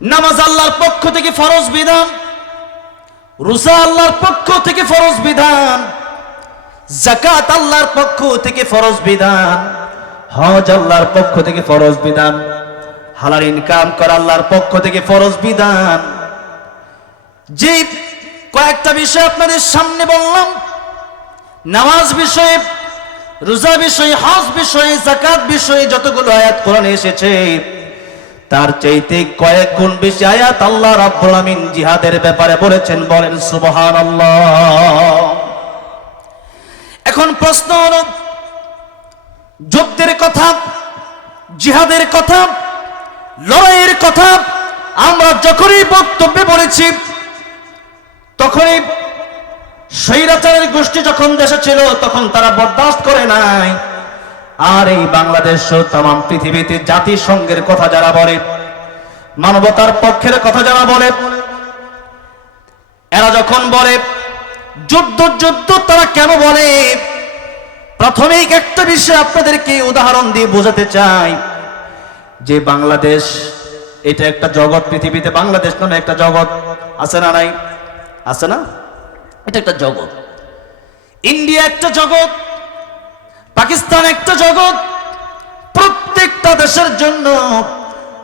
নামাজ আল্লাহর পক্ষ থেকে ফরজ বিধান, রোজা আল্লাহর পক্ষ থেকে ফরজ বিধান জাকাত আল্লাহর পক্ষ থেকে ফরজ বিধান, হজ আল্লাহর পক্ষ থেকে ফরজ বিধান, হালাল ইনকাম করা আল্লাহর পক্ষ থেকে ফরজ বিধান। যে কয়েকটা বিষয় আপনাদের সামনে বললাম, নামাজ বিষয়ে, রোজা বিষয়ে, হজ বিষয়ে জাকাত বিষয়ে যতগুলো আয়াত কোরআনে এসেছে তার চাইতে কয়েক গুণ বেশি আয়াত আল্লাহ রাব্বুল আমিন জিহাদের ব্যাপারে বলেছেন, বলেন, সুবহানাল্লাহ। এখন প্রশ্ন হলো, যুদ্ধের কথা, জিহাদের কথা, লড়াইয়ের কথা আমরা যখনই বক্তব্যে বলেছি, তখনই স্বৈরাচারের গোষ্ঠী যখন দেশে ছিল, তখন তারা বরদাস্ত করে নাই। আর এই বাংলাদেশ তাম পৃথিবীতে জাতিসংঘের কথা যারা বলে, মানবতার পক্ষের কথা যারা বলে, এরা যখন বলে, যুদ্ধ যুদ্ধ তারা কেন বলে? প্রথমেই একটা বিষয় আপনাদেরকে উদাহরণ দিয়ে বোঝাতে চাই, যে বাংলাদেশ এটা একটা জগৎ, পৃথিবীতে বাংলাদেশ নামে একটা জগৎ, আছে না নাই? আছে না? এটা একটা জগৎ। ইন্ডিয়া একটা জগৎ পাকিস্তান একটা জগৎ। প্রত্যেকটা দেশের জন্য,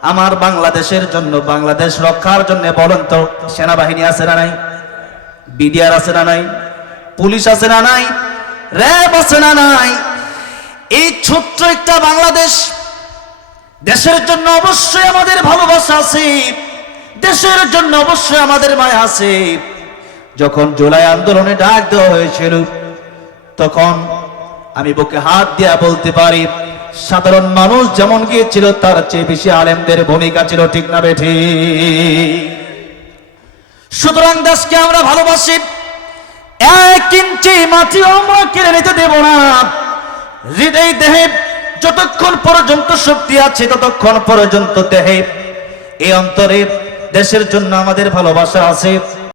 আমার বাংলাদেশের জন্য, বাংলাদেশ রক্ষার জন্য বলেন তো, সেনাবাহিনী আছে না নাই? বিডিআর আছে না নাই? পুলিশ আছে না নাই? র্যাব আছে না নাই? এই ছোট্ট একটা বাংলাদেশ, দেশের জন্য অবশ্যই আমাদের ভালোবাসা আছে। দেশের জন্য অবশ্যই আমাদের মায়া আছে। যখন জুলাই আন্দোলনে ডাক দেওয়া হয়েছিল, তখন আমি বুকে হাত দিয়া বলতে পারি, সাধারণ মানুষ যেমন গিয়েছিল, তার চেয়ে বেশি আলেমদের ভূমিকা ছিল, ঠিক না বেঠি? সুতরাং দেশকে আমরা ভালোবাসি। এক ইঞ্চি মাটি আমরা কেড়ে নিতে দেব না। হৃদয় দেহে যতক্ষণ পর্যন্ত শক্তি আছে, ততক্ষণ পর্যন্ত দেহে, এই অন্তরে দেশের জন্য আমাদের ভালোবাসা আছে।